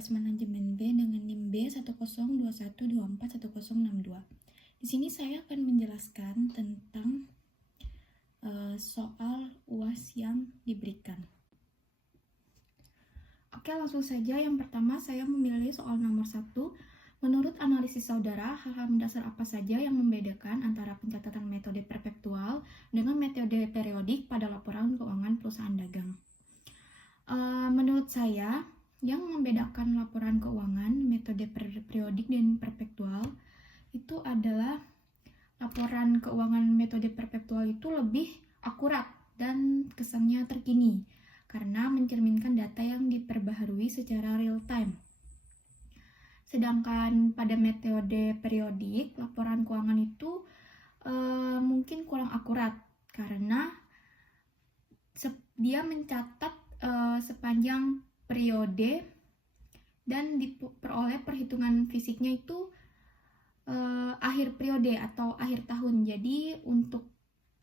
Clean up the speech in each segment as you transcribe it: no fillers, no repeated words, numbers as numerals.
Sales Manajemen B dengan NIM B1021241062. Di sini saya akan menjelaskan tentang soal UAS yang diberikan. Oke, langsung saja. Yang pertama, saya memilih soal nomor 1. Menurut analisis saudara, hal-hal mendasar apa saja yang membedakan antara pencatatan metode perpetual dengan metode periodik pada laporan keuangan perusahaan dagang? Menurut saya, yang membedakan laporan keuangan metode periodik dan perpetual itu adalah laporan keuangan metode perpetual itu lebih akurat dan kesannya terkini karena mencerminkan data yang diperbaharui secara real time. Sedangkan pada metode periodik, laporan keuangan itu mungkin kurang akurat karena dia mencatat sepanjang periode dan diperoleh perhitungan fisiknya itu akhir periode atau akhir tahun. Jadi untuk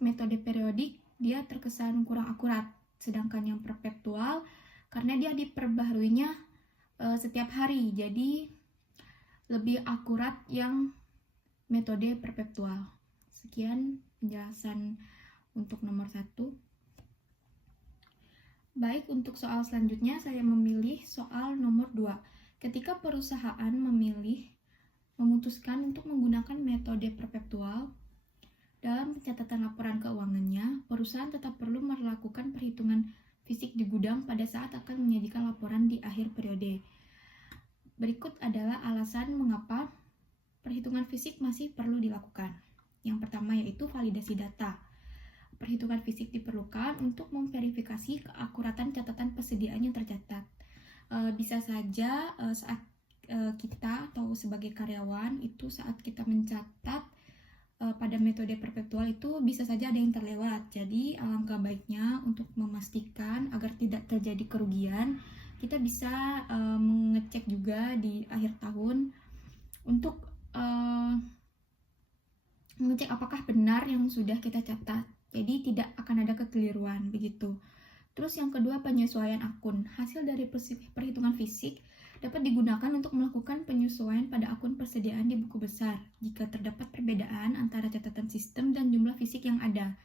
metode periodik dia terkesan kurang akurat, sedangkan yang perpetual karena dia diperbaharuinya setiap hari, jadi lebih akurat yang metode perpetual. Sekian penjelasan untuk nomor 1. Baik, untuk soal selanjutnya saya memilih soal nomor 2. Ketika perusahaan memutuskan untuk menggunakan metode perpetual dalam pencatatan laporan keuangannya, perusahaan tetap perlu melakukan perhitungan fisik di gudang pada saat akan menyajikan laporan di akhir periode. Berikut adalah alasan mengapa perhitungan fisik masih perlu dilakukan. Yang pertama yaitu validasi data. Perhitungan fisik diperlukan untuk memverifikasi keakuratan catatan persediaan yang tercatat. Bisa saja saat kita atau sebagai karyawan itu saat kita mencatat pada metode perpetual itu bisa saja ada yang terlewat. Jadi alangkah baiknya untuk memastikan agar tidak terjadi kerugian, kita bisa mengecek juga di akhir tahun untuk mengecek apakah benar yang sudah kita catat. Jadi tidak akan ada kekeliruan begitu. Terus yang kedua, penyesuaian akun. Hasil dari perhitungan fisik dapat digunakan untuk melakukan penyesuaian pada akun persediaan di buku besar jika terdapat perbedaan antara catatan sistem dan jumlah fisik yang ada.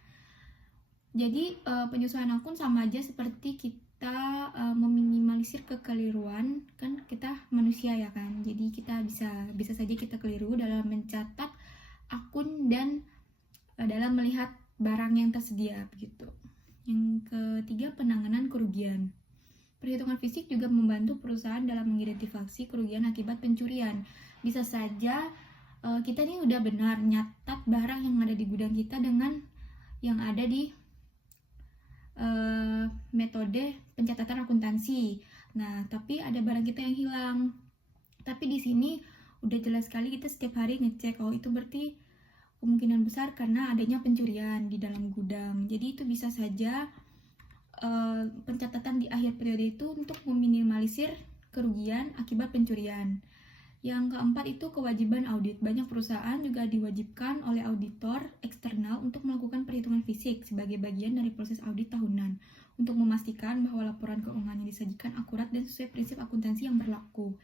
Jadi penyesuaian akun sama aja seperti kita meminimalisir kekeliruan, kan kita manusia ya kan. Jadi kita bisa saja kita keliru dalam mencatat akun dan dalam melihat barang yang tersedia begitu. Yang ketiga, penanganan kerugian. Perhitungan fisik juga membantu perusahaan dalam mengidentifikasi kerugian akibat pencurian. Bisa saja kita nih udah benar nyatat barang yang ada di gudang kita dengan yang ada di metode pencatatan akuntansi. Nah, tapi ada barang kita yang hilang. Tapi di sini udah jelas sekali kita setiap hari ngecek, oh itu berarti kemungkinan besar karena adanya pencurian di dalam gudang. Jadi itu bisa saja pencatatan di akhir periode itu untuk meminimalisir kerugian akibat pencurian. Yang keempat itu kewajiban audit. Banyak perusahaan juga diwajibkan oleh auditor eksternal untuk melakukan perhitungan fisik sebagai bagian dari proses audit tahunan untuk memastikan bahwa laporan keuangan yang disajikan akurat dan sesuai prinsip akuntansi yang berlaku.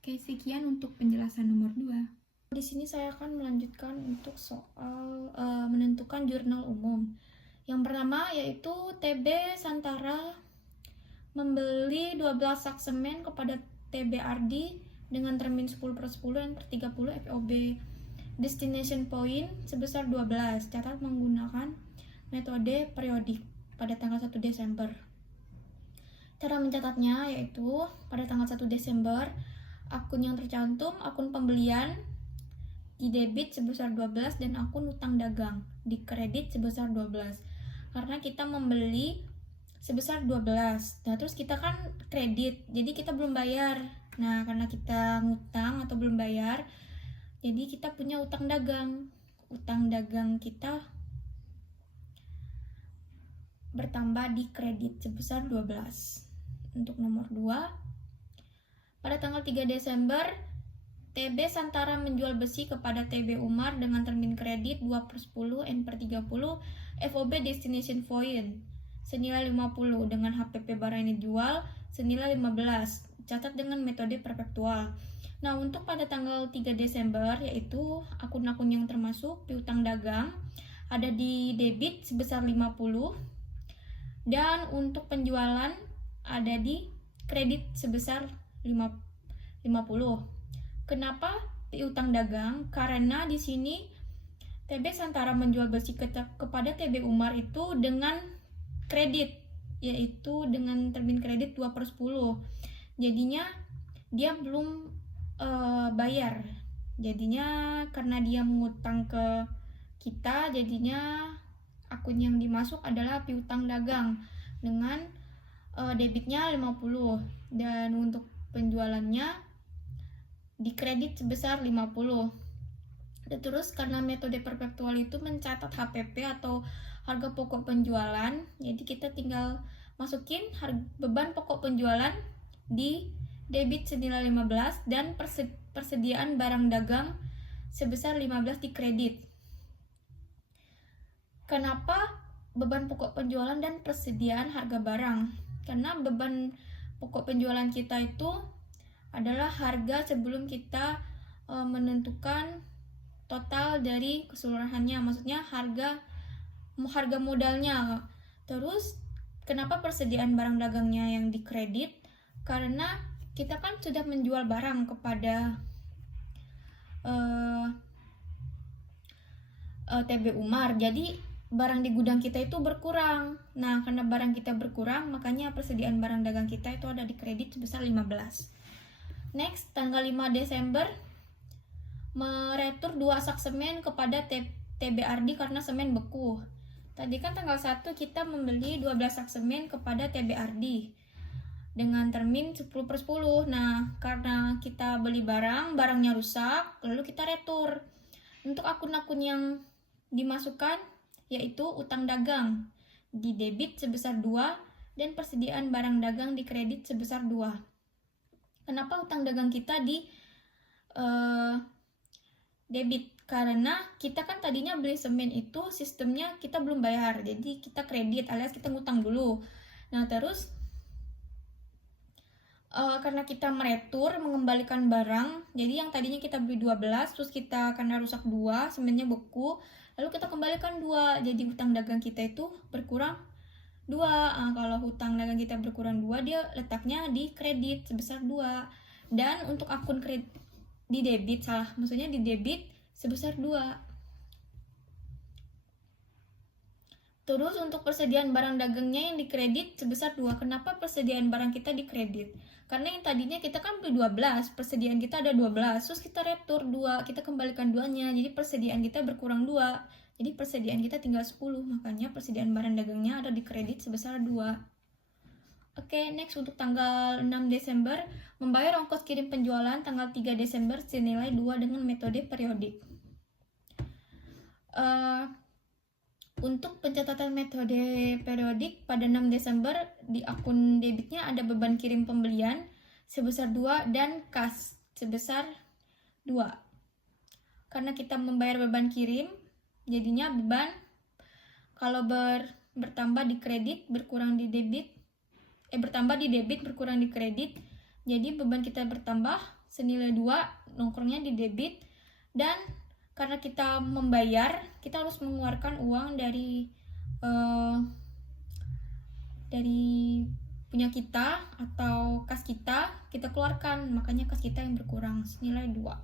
Oke, sekian untuk penjelasan nomor 2. Di sini saya akan melanjutkan untuk soal menentukan jurnal umum. Yang pertama yaitu TB Santara membeli 12 sak semen kepada TB Ardi dengan termin 10/10 dan per 30 FOB destination point sebesar 12. Catat menggunakan metode periodik pada tanggal 1 Desember. Cara mencatatnya yaitu pada tanggal 1 Desember akun yang tercantum akun pembelian di debit sebesar 12 dan akun utang dagang di kredit sebesar 12. Karena kita membeli sebesar 12. Nah, terus kita kan kredit, jadi kita belum bayar. Nah, karena kita ngutang atau belum bayar, jadi kita punya utang dagang. Utang dagang kita bertambah di kredit sebesar 12. Untuk nomor 2, pada tanggal 3 Desember TB Santara menjual besi kepada TB Umar dengan termin kredit 2/10 N per 30 FOB destination point senilai 50 dengan HPP barang yang dijual senilai 15. dicatat dengan metode perpetual. Nah, untuk pada tanggal 3 Desember, yaitu akun-akun yang termasuk piutang dagang ada di debit sebesar 50, dan untuk penjualan ada di kredit sebesar 50. Kenapa piutang dagang? Karena di sini TB Santara menjual besi kepada TB Umar itu dengan kredit, yaitu dengan termin kredit 2/10. Jadinya dia belum bayar. Jadinya karena dia mengutang ke kita, jadinya akun yang dimasuk adalah piutang dagang dengan debitnya 50, dan untuk penjualannya di kredit sebesar 50. Dan terus karena metode perpetual itu mencatat HPP atau harga pokok penjualan, jadi kita tinggal masukin beban pokok penjualan di debit senilai 15 dan persediaan barang dagang sebesar 15 di kredit. Kenapa beban pokok penjualan dan persediaan harga barang? Karena beban pokok penjualan kita itu adalah harga sebelum kita menentukan total dari keseluruhannya, maksudnya harga modalnya. Terus kenapa persediaan barang dagangnya yang dikredit? Karena kita kan sudah menjual barang kepada TB Umar, jadi barang di gudang kita itu berkurang. Nah, karena barang kita berkurang, makanya persediaan barang dagang kita itu ada di kredit sebesar 15. Next, tanggal 5 Desember meretur 2 sak semen kepada TBRD karena semen beku. Tadi kan tanggal 1 kita membeli 12 sak semen kepada TBRD dengan termin 10/10. Nah, karena kita beli barangnya rusak, lalu kita retur. Untuk akun-akun yang dimasukkan yaitu utang dagang di debit sebesar 2 dan persediaan barang dagang di kredit sebesar 2. Kenapa utang dagang kita di debit? Karena kita kan tadinya beli semen itu sistemnya kita belum bayar, jadi kita kredit alias kita ngutang dulu. Nah, terus karena kita meretur mengembalikan barang, jadi yang tadinya kita beli 12 terus kita karena rusak 2, semennya beku, lalu kita kembalikan 2, jadi utang dagang kita itu berkurang 2. Kalau hutang dagang kita berkurang 2, dia letaknya di kredit sebesar 2. Dan untuk akun kredit di debit, maksudnya di debit sebesar 2. Terus untuk persediaan barang dagangnya yang di kredit sebesar 2. Kenapa persediaan barang kita di kredit? Karena yang tadinya kita kan beli 12, persediaan kita ada 12, terus kita retur 2, kita kembalikan 2-nya, jadi persediaan kita berkurang 2. Jadi persediaan kita tinggal 10, makanya persediaan barang dagangnya ada di kredit sebesar 2. Oke, next untuk tanggal 6 Desember, membayar ongkos kirim penjualan tanggal 3 Desember senilai 2 dengan metode periodik. Untuk pencatatan metode periodik pada 6 Desember di akun debitnya ada beban kirim pembelian sebesar 2 dan kas sebesar 2. Karena kita membayar beban kirim, jadinya beban kalau bertambah di kredit berkurang di debit, bertambah di debit berkurang di kredit, jadi beban kita bertambah senilai 2, nongkrongnya di debit. Dan karena kita membayar, kita harus mengeluarkan uang dari punya kita atau kas kita keluarkan, makanya kas kita yang berkurang senilai 2.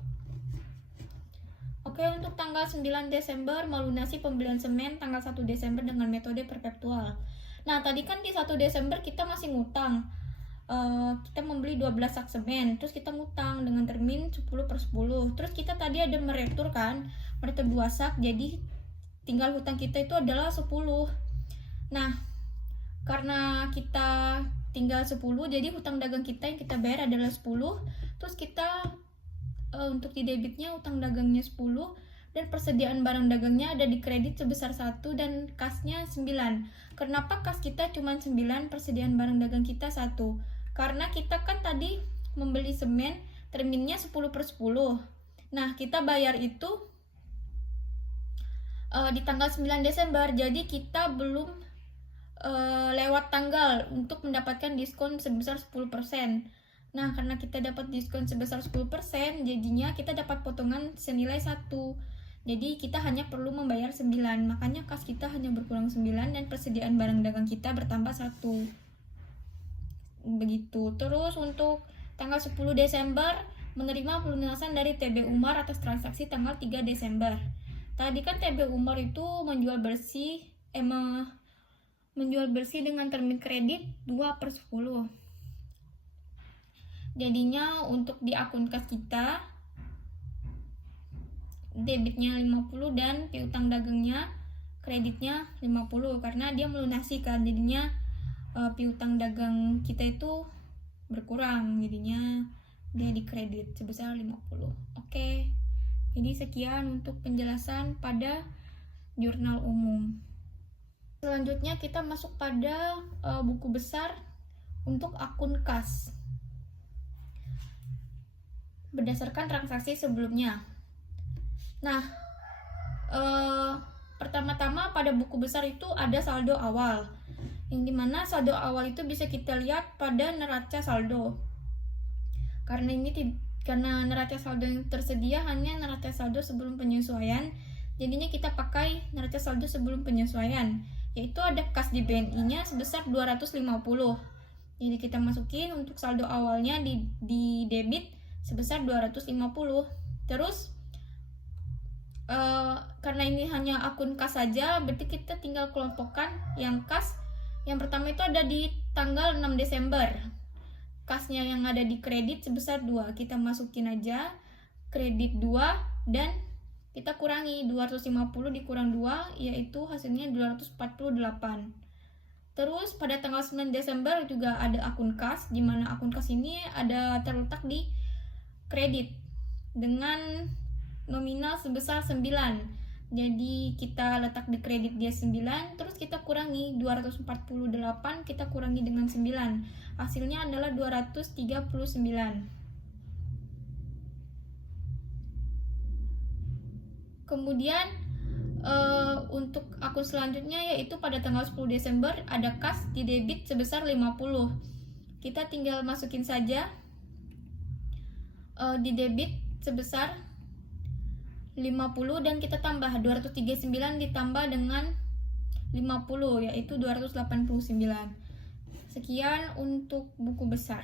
Oke, untuk tanggal 9 Desember melunasi pembelian semen tanggal 1 Desember dengan metode perpetual. Nah, tadi kan di 1 Desember kita masih ngutang. Kita membeli 12 sak semen, terus kita ngutang dengan termin 10/10. Terus kita tadi ada meretur 2 sak, jadi tinggal hutang kita itu adalah 10. Nah, karena kita tinggal 10, jadi hutang dagang kita yang kita bayar adalah 10. Terus kita untuk di debitnya hutang dagangnya 10 dan persediaan barang dagangnya ada di kredit sebesar 1 dan kasnya 9. Kenapa kas kita cuma 9, persediaan barang dagang kita 1? Karena kita kan tadi membeli semen terminnya 10/10. Nah, kita bayar itu di tanggal 9 Desember, jadi kita belum lewat tanggal untuk mendapatkan diskon sebesar 10%. Nah, karena kita dapat diskon sebesar 10%, jadinya kita dapat potongan senilai 1. Jadi kita hanya perlu membayar 9, makanya kas kita hanya berkurang 9 dan persediaan barang dagang kita bertambah 1. Begitu. Terus untuk tanggal 10 Desember menerima pelunasan dari TB Umar atas transaksi tanggal 3 Desember. Tadi kan TB Umar itu menjual bersih dengan termin kredit 2/10. Jadinya untuk di akun kas kita debitnya 50 dan piutang dagangnya kreditnya 50 karena dia melunasi kan, jadinya piutang dagang kita itu berkurang, jadinya dia dikredit sebesar 50. Oke. Jadi sekian untuk penjelasan pada jurnal umum. Selanjutnya kita masuk pada buku besar untuk akun kas berdasarkan transaksi sebelumnya. Nah, pertama-tama pada buku besar itu ada saldo awal, yang dimana saldo awal itu bisa kita lihat pada neraca saldo. Karena neraca saldo yang tersedia hanya neraca saldo sebelum penyesuaian, jadinya kita pakai neraca saldo sebelum penyesuaian, yaitu ada kas di BNI-nya sebesar 250. Jadi kita masukin untuk saldo awalnya di debit sebesar 250. Terus karena ini hanya akun kas saja, berarti kita tinggal kelompokkan yang kas. Yang pertama itu ada di tanggal 6 Desember. Kasnya yang ada di kredit sebesar 2. Kita masukin aja kredit 2 dan kita kurangi 250 dikurang 2, yaitu hasilnya 248. Terus pada tanggal 9 Desember juga ada akun kas, di mana akun kas ini ada terletak di kredit dengan nominal sebesar 9. Jadi kita letak di kredit dia 9, terus kita kurangi 248, kita kurangi dengan 9. Hasilnya adalah 239. Kemudian untuk akun selanjutnya yaitu pada tanggal 10 Desember ada kas di debit sebesar 50. Kita tinggal masukin saja di debit sebesar 50 dan kita tambah 239 ditambah dengan 50, yaitu 289. Sekian untuk buku besar.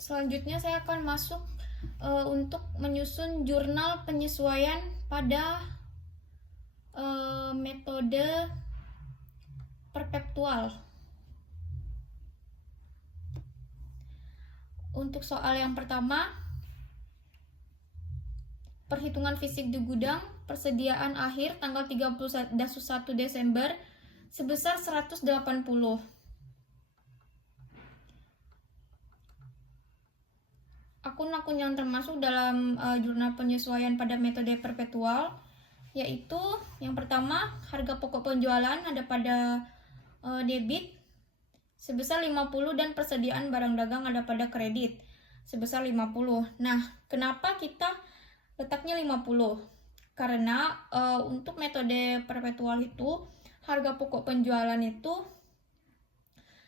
Selanjutnya saya akan masuk untuk menyusun jurnal penyesuaian pada metode perpetual. Untuk soal yang pertama, perhitungan fisik di gudang, persediaan akhir tanggal 31 Desember sebesar 180. Akun-akun yang termasuk dalam jurnal penyesuaian pada metode perpetual yaitu yang pertama, harga pokok penjualan ada pada debit sebesar 50 dan persediaan barang dagang ada pada kredit sebesar 50. Nah, kenapa kita letaknya 50? Karena untuk metode perpetual itu harga pokok penjualan itu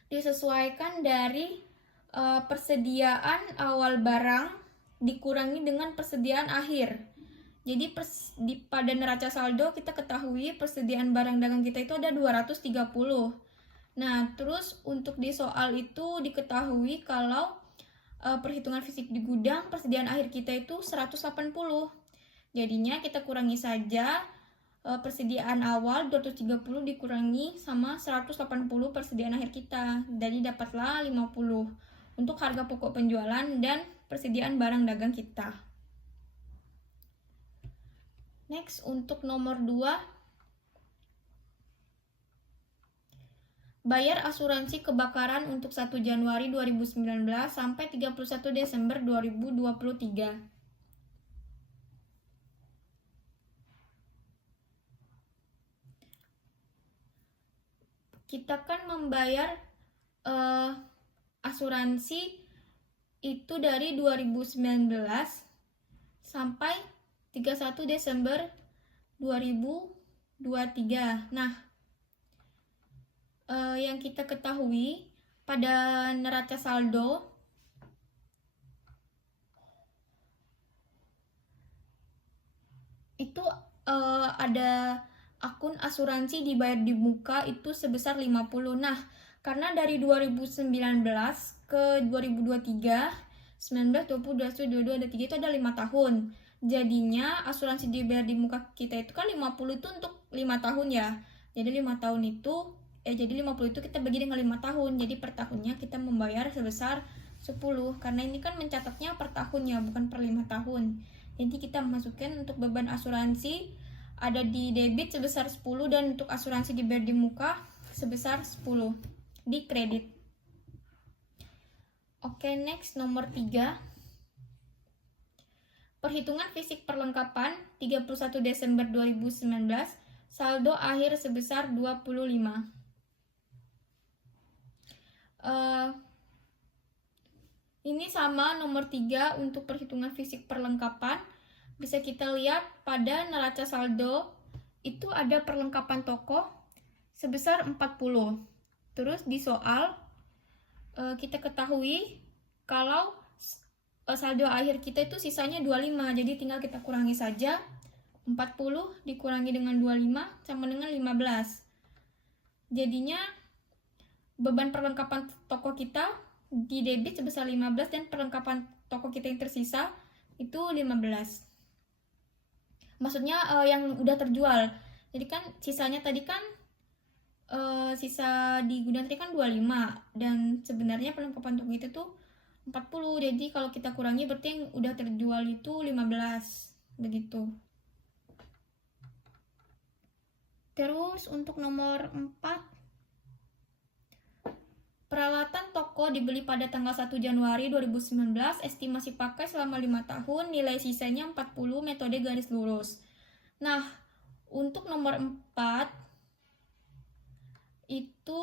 disesuaikan dari persediaan awal barang dikurangi dengan persediaan akhir. Jadi pada neraca saldo kita ketahui persediaan barang dagang kita itu ada 230. Nah, terus untuk di soal itu diketahui kalau perhitungan fisik di gudang persediaan akhir kita itu 180. Jadinya kita kurangi saja persediaan awal 230 dikurangi sama 180 persediaan akhir kita. Jadi dapatlah 50 untuk harga pokok penjualan dan persediaan barang dagang kita. Next, untuk nomor 2, bayar asuransi kebakaran untuk 1 Januari 2019 sampai 31 Desember 2023. Kita kan membayar asuransi itu dari 2019 sampai 31 Desember 2023. Nah, yang kita ketahui pada neraca saldo itu ada akun asuransi dibayar di muka itu sebesar 50. Nah, karena dari 2019 ke 2023, 19, 20, 21, 22, ada 3 itu ada 5 tahun. Jadinya asuransi dibayar di muka kita itu kan 50 itu untuk 5 tahun ya. Jadi 5 tahun itu jadi 50 itu kita bagi dengan 5 tahun. Jadi per tahunnya kita membayar sebesar 10 karena ini kan mencatatnya per tahun ya, bukan per 5 tahun. Jadi kita masukkan untuk beban asuransi ada di debit sebesar 10 dan untuk asuransi dibayar di muka sebesar 10 di kredit. Oke, next nomor 3. Perhitungan fisik perlengkapan 31 Desember 2019, saldo akhir sebesar 25. Ini sama nomor 3 untuk perhitungan fisik perlengkapan. Bisa kita lihat pada neraca saldo itu ada perlengkapan toko sebesar 40. Terus di soal kita ketahui kalau saldo akhir kita itu sisanya 25. Jadi tinggal kita kurangi saja. 40 dikurangi dengan 25 sama dengan 15. Jadinya beban perlengkapan toko kita di debit sebesar 15 dan perlengkapan toko kita yang tersisa itu 15. Maksudnya yang udah terjual. Jadi kan sisanya tadi kan sisa di gudang tadi kan 25 dan sebenarnya perlengkapan toko itu tuh 40. Jadi kalau kita kurangi berarti yang udah terjual itu 15 begitu. Terus untuk nomor 4, peralatan toko dibeli pada tanggal 1 Januari 2019, estimasi pakai selama 5 tahun, nilai sisanya 40, metode garis lurus. Nah, untuk nomor 4 itu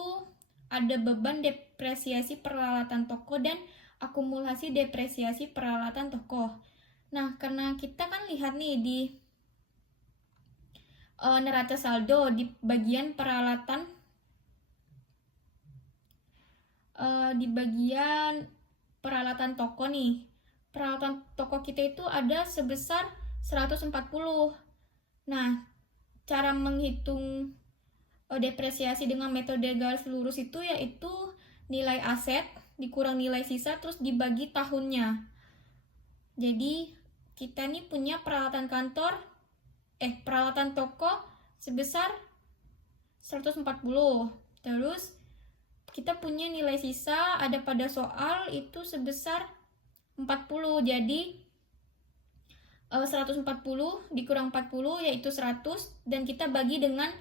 ada beban depresiasi peralatan toko dan akumulasi depresiasi peralatan toko. Nah, karena kita kan lihat nih di neraca saldo di bagian peralatan toko nih. Peralatan toko kita itu ada sebesar 140. Nah, cara menghitung depresiasi dengan metode garis lurus itu yaitu nilai aset dikurang nilai sisa terus dibagi tahunnya. Jadi kita nih punya peralatan toko sebesar 140. Terus kita punya nilai sisa ada pada soal itu sebesar 40. Jadi 140 dikurang 40 yaitu 100 dan kita bagi dengan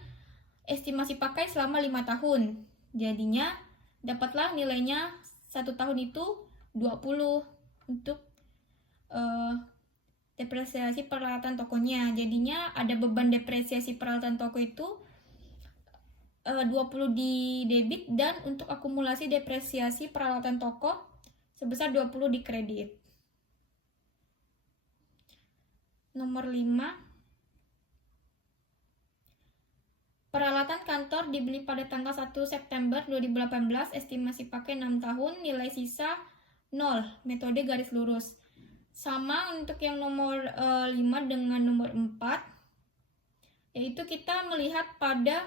estimasi pakai selama 5 tahun. Jadinya dapatlah nilainya 1 tahun itu 20 untuk depresiasi peralatan tokonya. Jadinya ada beban depresiasi peralatan toko itu 20 di debit dan untuk akumulasi depresiasi peralatan toko sebesar 20 di kredit. Nomor 5. Peralatan kantor dibeli pada tanggal 1 September 2018, estimasi pakai 6 tahun, nilai sisa 0, metode garis lurus. Sama untuk yang nomor 5 dengan nomor 4, yaitu kita melihat pada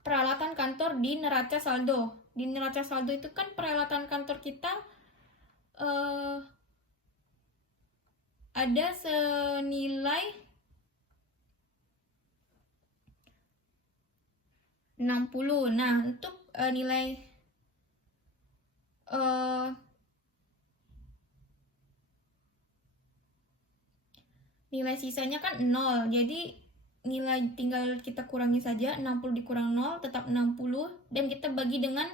peralatan kantor di neraca saldo. Di neraca saldo itu kan peralatan kantor kita ada senilai 60. Nah, untuk nilai sisanya kan 0. Jadi nilai tinggal kita kurangi saja, 60 dikurang 0 tetap 60 dan kita bagi dengan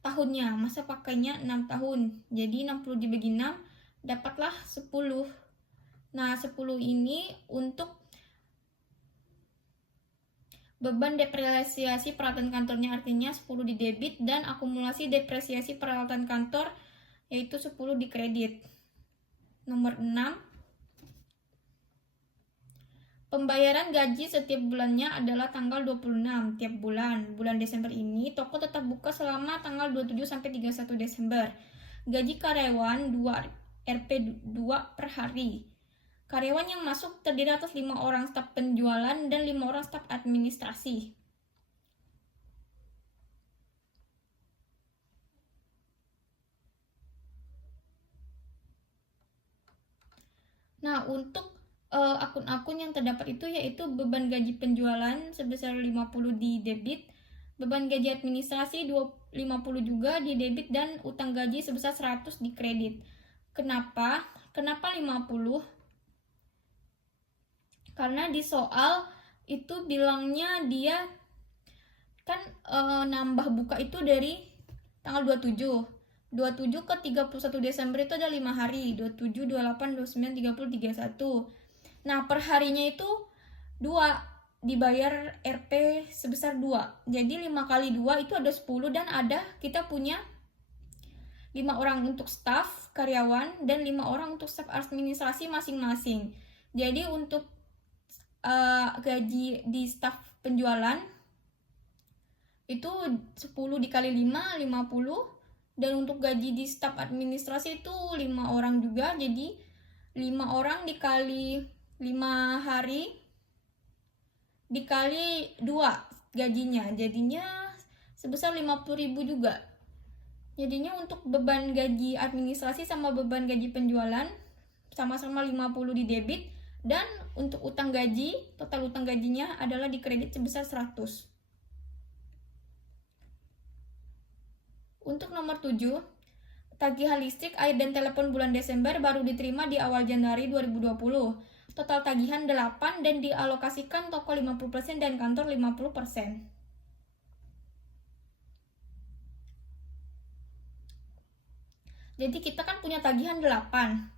tahunnya. Masa pakainya 6 tahun. Jadi 60 dibagi 6 dapatlah 10. Nah, 10 ini untuk beban depresiasi peralatan kantornya, artinya 10 di debit dan akumulasi depresiasi peralatan kantor yaitu 10 di kredit. Nomor 6. Pembayaran gaji setiap bulannya adalah tanggal 26 tiap bulan. Bulan Desember ini toko tetap buka selama tanggal 27 sampai 31 Desember. Gaji karyawan 2 Rp2 per hari. Karyawan yang masuk terdiri atas 5 orang staf penjualan dan 5 orang staf administrasi. Nah, untuk akun-akun yang terdapat itu yaitu beban gaji penjualan sebesar 50 di debit, beban gaji administrasi 50 juga di debit, dan utang gaji sebesar 100 di kredit. Kenapa 50? Karena di soal itu bilangnya dia kan nambah buka itu dari tanggal 27 ke 31 Desember itu ada 5 hari, 27, 28, 29, 30, 31. Nah, per harinya itu 2, dibayar RP sebesar 2. Jadi 5 kali 2 itu ada 10, dan kita punya 5 orang untuk staf karyawan dan 5 orang untuk staf administrasi masing-masing. Jadi untuk gaji di staf penjualan itu 10 dikali 5, 50. Dan untuk gaji di staf administrasi itu 5 orang juga, jadi 5 orang dikali 5 hari dikali 2 gajinya, jadinya sebesar 50.000 juga. Jadinya untuk beban gaji administrasi sama beban gaji penjualan sama-sama 50 di debit, dan untuk utang gaji, total utang gajinya adalah di kredit sebesar 100. Untuk nomor 7, tagihan listrik, air, dan telepon bulan Desember baru diterima di awal Januari 2020. Total tagihan 8 dan dialokasikan toko 50% dan kantor 50%. Jadi kita kan punya tagihan 8.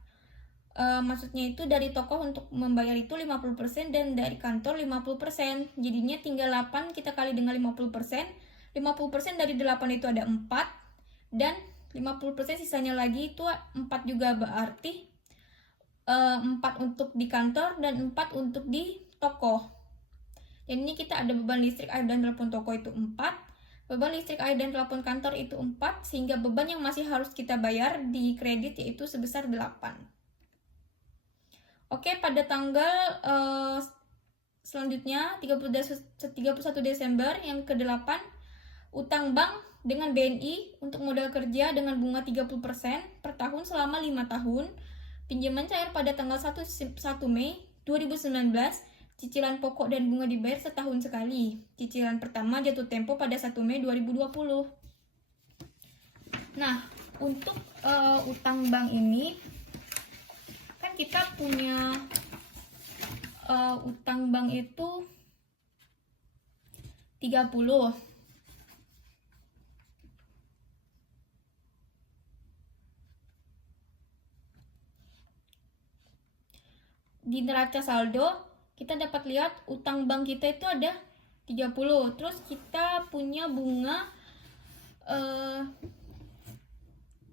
Maksudnya itu dari toko untuk membayar itu 50% dan dari kantor 50%. Jadinya tinggal 8 kita kali dengan 50%. 50% dari 8 itu ada 4, dan 50% sisanya lagi itu 4 juga, berarti 4 untuk di kantor dan 4 untuk di toko. Dan ini kita ada beban listrik, air, dan telepon toko itu 4, beban listrik, air, dan telepon kantor itu 4, sehingga beban yang masih harus kita bayar di kredit yaitu sebesar 8. Oke, pada tanggal selanjutnya 31 Desember yang ke-8, utang bank dengan BNI untuk modal kerja dengan bunga 30% per tahun selama 5 tahun. Pinjaman cair pada tanggal 1 Mei 2019. Cicilan pokok dan bunga dibayar setahun sekali. Cicilan pertama jatuh tempo pada 1 Mei 2020. Nah, untuk utang bank ini kan kita punya utang bank itu 30. Di neraca saldo kita dapat lihat utang bank kita itu ada 30. Terus kita punya bunga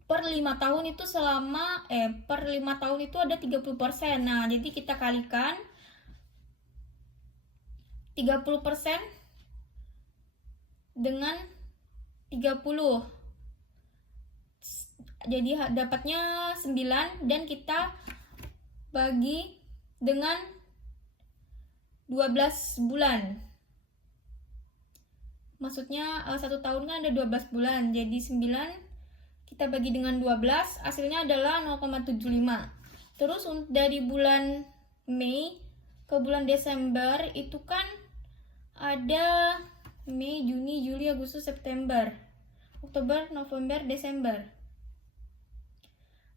per 5 tahun itu per 5 tahun itu ada 30%. Nah, jadi kita kalikan 30% dengan 30. Jadi dapatnya 9, dan kita bagi dengan 12 bulan. Maksudnya 1 tahun kan ada 12 bulan. Jadi 9 kita bagi dengan 12, hasilnya adalah 0,75. Terus dari bulan Mei ke bulan Desember itu kan ada Mei, Juni, Juli, Agustus, September, Oktober, November, Desember.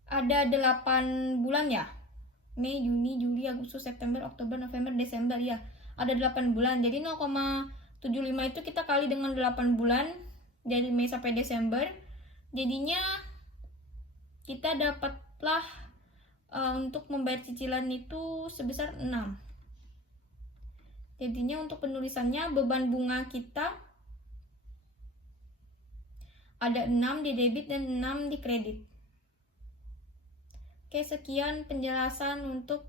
Ada 8 bulan ya. Mei, Juni, Juli, Agustus, September, Oktober, November, Desember, ya. Ada 8 bulan. Jadi 0,75 itu kita kali dengan 8 bulan dari Mei sampai Desember. Jadinya kita dapatlah untuk membayar cicilan itu sebesar 6. Jadinya untuk penulisannya beban bunga kita ada 6 di debit dan 6 di kredit. Oke, sekian penjelasan untuk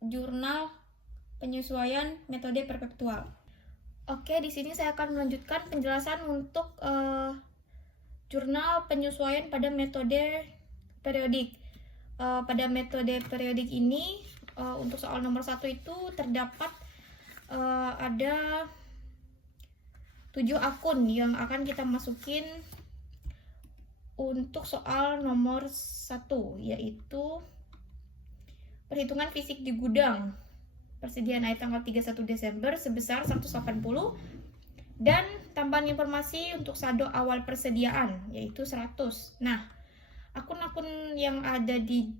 jurnal penyesuaian metode perpetual. Oke, di sini saya akan melanjutkan penjelasan untuk jurnal penyesuaian pada metode periodik. Pada metode periodik ini untuk soal nomor 1 itu terdapat ada 7 akun yang akan kita masukin untuk soal nomor 1, yaitu perhitungan fisik di gudang, persediaan air tanggal 31 Desember sebesar 180, dan tambahan informasi untuk saldo awal persediaan yaitu 100. Nah, akun-akun yang ada di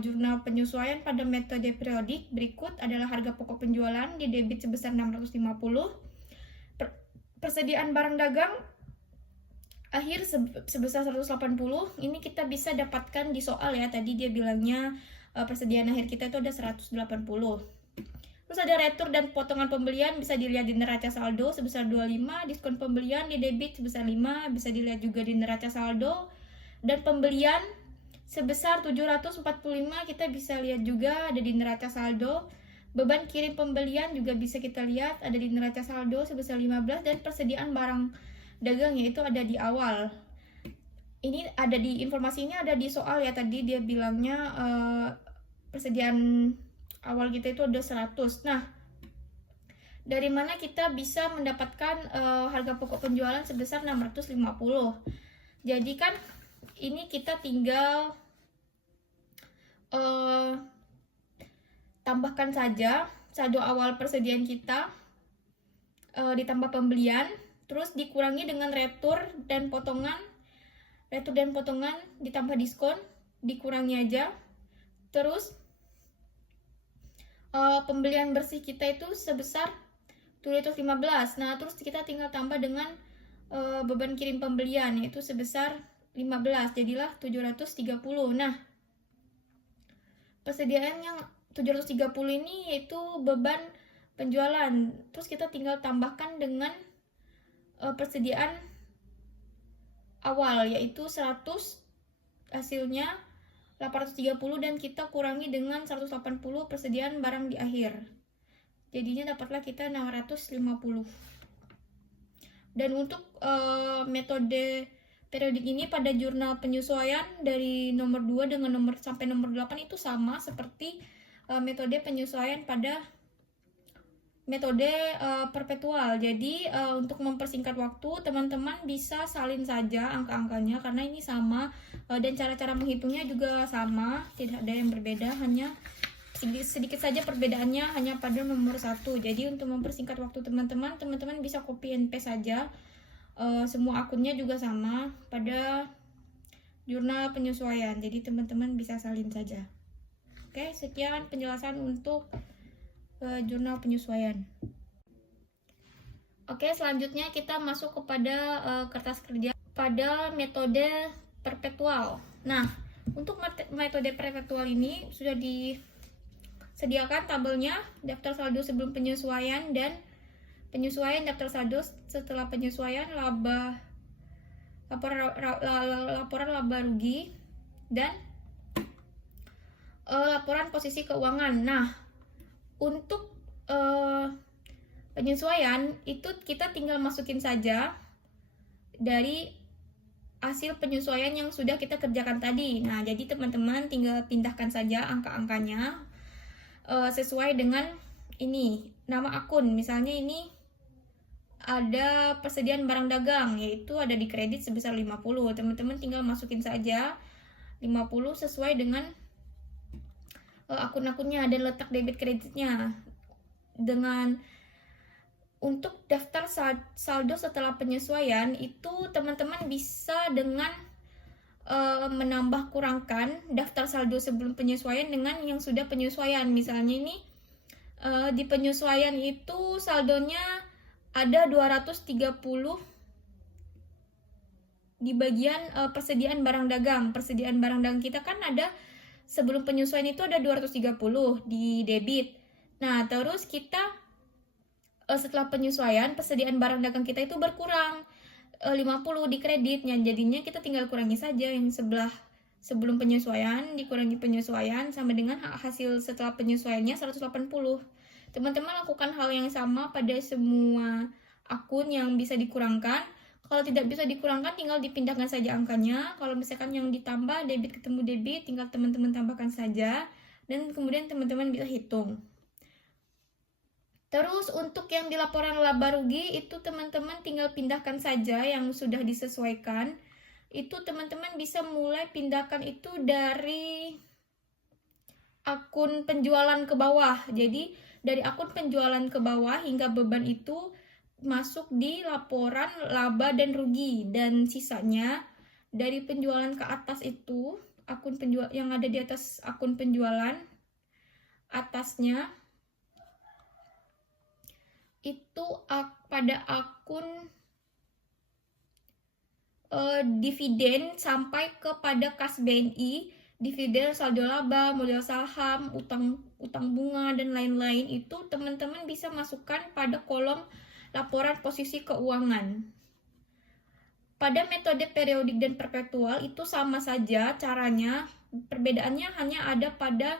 jurnal penyesuaian pada metode periodik berikut adalah harga pokok penjualan di debit sebesar 650, persediaan barang dagang akhir sebesar 180. Ini kita bisa dapatkan di soal ya, tadi dia bilangnya persediaan akhir kita itu ada 180. Terus ada retur dan potongan pembelian, bisa dilihat di neraca saldo sebesar 25, diskon pembelian di debit sebesar 5, bisa dilihat juga di neraca saldo, dan pembelian sebesar 745 kita bisa lihat juga ada di neraca saldo. Beban kirim pembelian juga bisa kita lihat ada di neraca saldo sebesar 15, dan persediaan barang dagang yaitu ada di awal. Ini ada di informasi ini ada di soal ya, tadi dia bilangnya persediaan awal kita itu ada 100. Nah, dari mana kita bisa mendapatkan harga pokok penjualan sebesar 650? Jadi kan ini kita tinggal tambahkan saja saldo awal persediaan kita ditambah pembelian, terus dikurangi dengan retur dan potongan ditambah diskon, dikurangi aja. Terus pembelian bersih kita itu sebesar 715. Nah, terus kita tinggal tambah dengan beban kirim pembelian yaitu sebesar 15, jadilah 730. Nah, persediaan yang 730 ini yaitu beban penjualan. Terus kita tinggal tambahkan dengan persediaan awal yaitu 100, hasilnya 830, dan kita kurangi dengan 180 persediaan barang di akhir. Jadinya dapatlah kita 650. Dan untuk metode periodik ini pada jurnal penyesuaian dari nomor 2 dengan nomor sampai nomor 8 itu sama seperti metode penyesuaian pada metode perpetual. Jadi untuk mempersingkat waktu, teman-teman bisa salin saja angka-angkanya karena ini sama, dan cara-cara menghitungnya juga sama, tidak ada yang berbeda, hanya sedikit saja perbedaannya hanya pada nomor 1. Jadi untuk mempersingkat waktu teman-teman bisa copy and paste saja. Semua akunnya juga sama pada jurnal penyesuaian, jadi teman-teman bisa salin saja. Oke, sekian penjelasan untuk jurnal penyesuaian. Oke, selanjutnya kita masuk kepada kertas kerja pada metode perpetual. Nah, untuk metode perpetual ini sudah disediakan tabelnya, daftar saldo sebelum penyesuaian dan penyesuaian daftar saldo setelah penyesuaian, laporan laba rugi, dan laporan posisi keuangan. Nah, untuk penyesuaian itu kita tinggal masukin saja dari hasil penyesuaian yang sudah kita kerjakan tadi. Nah, jadi teman-teman tinggal pindahkan saja angka-angkanya sesuai dengan ini nama akun. Misalnya ini ada persediaan barang dagang, yaitu ada di kredit sebesar 50. Teman-teman tinggal masukin saja 50 sesuai dengan akun-akunnya dan letak debit kreditnya. Dengan untuk daftar saldo setelah penyesuaian itu teman-teman bisa dengan menambah kurangkan daftar saldo sebelum penyesuaian dengan yang sudah penyesuaian. Misalnya ini di penyesuaian itu saldonya ada 230 di bagian persediaan barang dagang. Persediaan barang dagang kita kan ada sebelum penyesuaian itu ada 230 di debit. Nah, terus kita setelah penyesuaian persediaan barang dagang kita itu berkurang 50 di kreditnya. Jadinya kita tinggal kurangi saja yang sebelah sebelum penyesuaian dikurangi penyesuaian sama dengan hasil setelah penyesuaiannya 180. Teman-teman lakukan hal yang sama pada semua akun yang bisa dikurangkan. Kalau tidak bisa dikurangkan, tinggal dipindahkan saja angkanya. Kalau misalkan yang ditambah debit ketemu debit, tinggal teman-teman tambahkan saja, dan kemudian teman-teman bisa hitung. Terus untuk yang di laporan laba rugi itu teman-teman tinggal pindahkan saja yang sudah disesuaikan. Itu teman-teman bisa mulai pindahkan itu dari akun penjualan ke bawah. Jadi dari akun penjualan ke bawah hingga beban itu masuk di laporan laba dan rugi, dan sisanya dari penjualan ke atas itu akun penjual yang ada di atas akun penjualan atasnya itu pada akun dividen sampai kepada kas BNI, dividen, saldo laba, modal saham, utang bunga, dan lain-lain itu teman-teman bisa masukkan pada kolom laporan posisi keuangan. Pada metode periodik dan perpetual itu sama saja caranya, perbedaannya hanya ada pada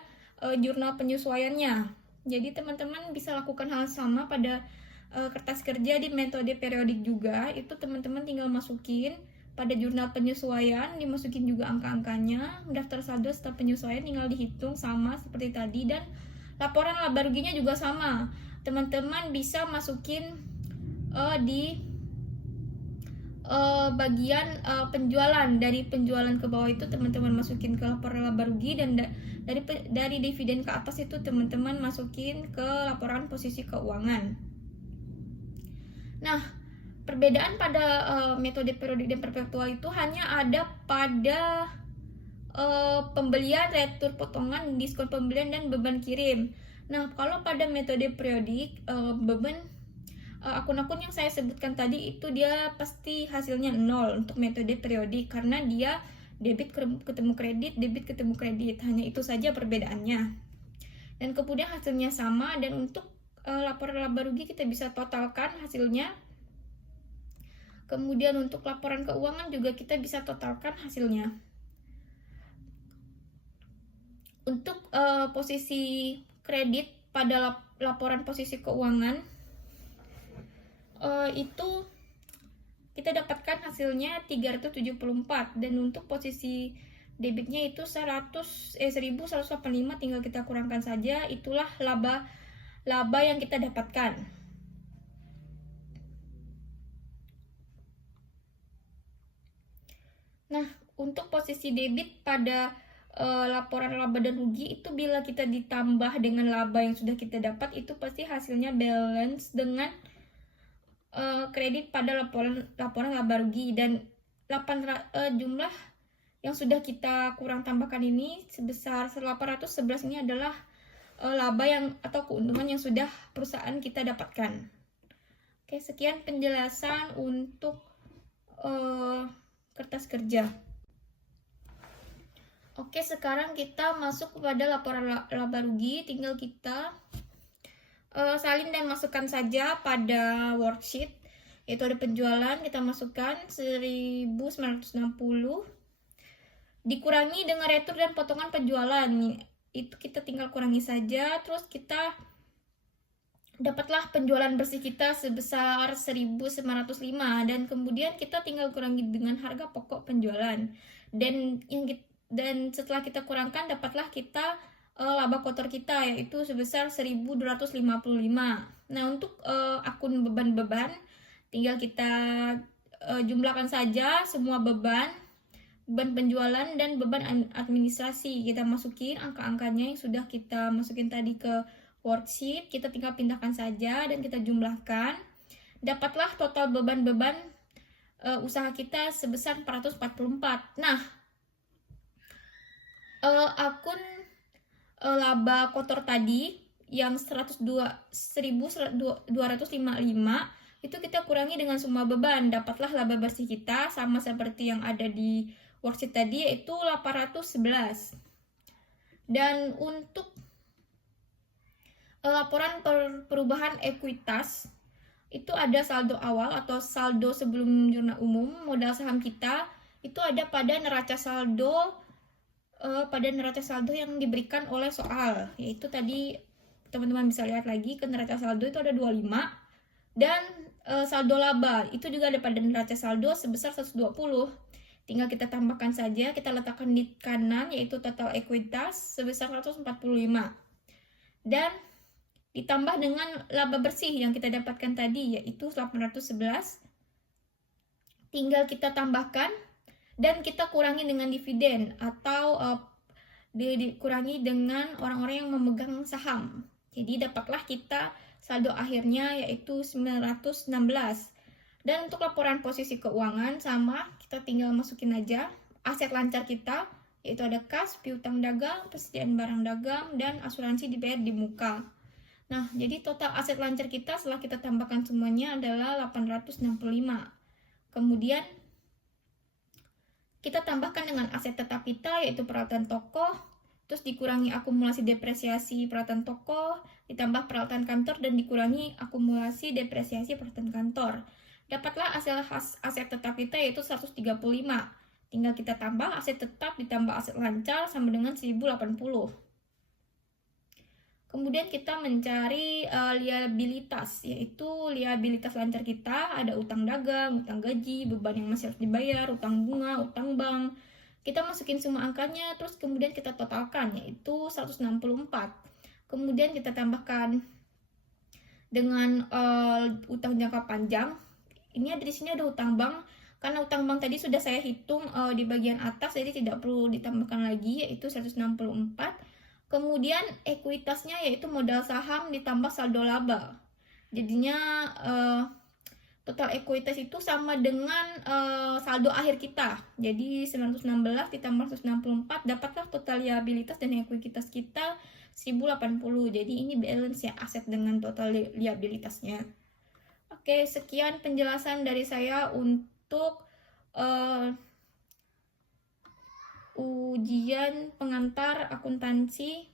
jurnal penyesuaiannya. Jadi teman-teman bisa lakukan hal sama pada kertas kerja di metode periodik juga. Itu teman-teman tinggal masukin pada jurnal penyesuaian, dimasukin juga angka-angkanya, daftar saldo setelah penyesuaian tinggal dihitung sama seperti tadi, dan laporan laba ruginya juga sama. Teman-teman bisa masukin di bagian penjualan, dari penjualan ke bawah itu teman-teman masukin ke laporan laba rugi, dan dari dividen ke atas itu teman-teman masukin ke laporan posisi keuangan. Nah, perbedaan pada metode periodik dan perpetual itu hanya ada pada pembelian, retur potongan, diskon pembelian, dan beban kirim. Nah, kalau pada metode periodik, beban akun-akun yang saya sebutkan tadi itu dia pasti hasilnya 0 untuk metode periodik, karena dia debit ketemu kredit, debit ketemu kredit, hanya itu saja perbedaannya. Dan kemudian hasilnya sama, dan untuk laporan laba rugi kita bisa totalkan hasilnya. Kemudian untuk laporan keuangan juga kita bisa totalkan hasilnya. Untuk posisi kredit pada laporan posisi keuangan itu kita dapatkan hasilnya 374, dan untuk posisi debitnya itu 1185, tinggal kita kurangkan saja, itulah laba yang kita dapatkan. Nah, untuk posisi debit pada laporan laba dan rugi itu bila kita ditambah dengan laba yang sudah kita dapat, itu pasti hasilnya balance dengan kredit pada laporan laba rugi, dan jumlah yang sudah kita kurang tambahkan ini sebesar 811 ini adalah laba yang atau keuntungan yang sudah perusahaan kita dapatkan. Oke, sekian penjelasan untuk kertas kerja. Oke, sekarang kita masuk kepada laporan laba rugi. Tinggal kita salin dan masukkan saja pada worksheet, yaitu ada penjualan, kita masukkan 1960 dikurangi dengan retur dan potongan penjualan, itu kita tinggal kurangi saja. Terus kita dapatlah penjualan bersih kita sebesar 1905, dan kemudian kita tinggal kurangi dengan harga pokok penjualan, dan setelah kita kurangkan dapatlah kita laba kotor kita, yaitu sebesar 1255. Nah, untuk akun beban-beban tinggal kita jumlahkan saja semua beban penjualan dan beban administrasi. Kita masukin angka-angkanya yang sudah kita masukin tadi ke worksheet, kita tinggal pindahkan saja dan kita jumlahkan. Dapatlah total beban-beban usaha kita sebesar 444. Nah, akun laba kotor tadi yang 1255 itu kita kurangi dengan semua beban, dapatlah laba bersih kita sama seperti yang ada di worksheet tadi, yaitu 811. Dan untuk laporan perubahan ekuitas itu ada saldo awal atau saldo sebelum jurnal umum. Modal saham kita itu ada pada neraca saldo yang diberikan oleh soal, yaitu tadi teman-teman bisa lihat lagi ke neraca saldo itu ada 25, dan saldo laba. Itu juga ada pada neraca saldo sebesar 120. Tinggal kita tambahkan saja, kita letakkan di kanan yaitu total ekuitas sebesar 145. Dan ditambah dengan laba bersih yang kita dapatkan tadi yaitu 811. Tinggal kita tambahkan dan kita kurangi dengan dividen atau dikurangi dengan orang-orang yang memegang saham. Jadi dapatlah kita saldo akhirnya yaitu 916. Dan untuk laporan posisi keuangan sama, kita tinggal masukin aja aset lancar kita, yaitu ada kas, piutang dagang, persediaan barang dagang, dan asuransi dibayar di muka. Nah, jadi total aset lancar kita setelah kita tambahkan semuanya adalah 865. Kemudian kita tambahkan dengan aset tetap kita yaitu peralatan toko, terus dikurangi akumulasi depresiasi peralatan toko, ditambah peralatan kantor dan dikurangi akumulasi depresiasi peralatan kantor. Dapatlah aset tetap kita yaitu 135. Tinggal kita tambah aset tetap ditambah aset lancar sama dengan 1080. Kemudian kita mencari liabilitas, yaitu liabilitas lancar kita ada utang dagang, utang gaji, beban yang masih harus dibayar, utang bunga, utang bank. Kita masukin semua angkanya, terus kemudian kita totalkan, yaitu 164. Kemudian kita tambahkan dengan utang jangka panjang. Ini di sini ada utang bank, karena utang bank tadi sudah saya hitung di bagian atas, jadi tidak perlu ditambahkan lagi, yaitu 164. Kemudian ekuitasnya yaitu modal saham ditambah saldo laba. Jadinya total ekuitas itu sama dengan saldo akhir kita. Jadi 916 ditambah 164 dapatlah total liabilitas dan ekuitas kita 1080. Jadi ini balance ya, aset dengan total liabilitasnya. Oke, sekian penjelasan dari saya untuk ujian pengantar akuntansi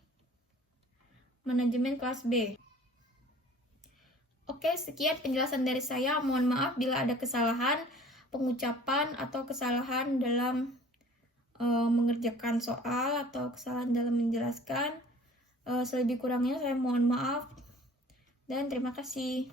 manajemen kelas B. Oke, sekian penjelasan dari saya. Mohon maaf bila ada kesalahan pengucapan atau kesalahan dalam mengerjakan soal atau kesalahan dalam menjelaskan. Selebih kurangnya saya mohon maaf dan terima kasih.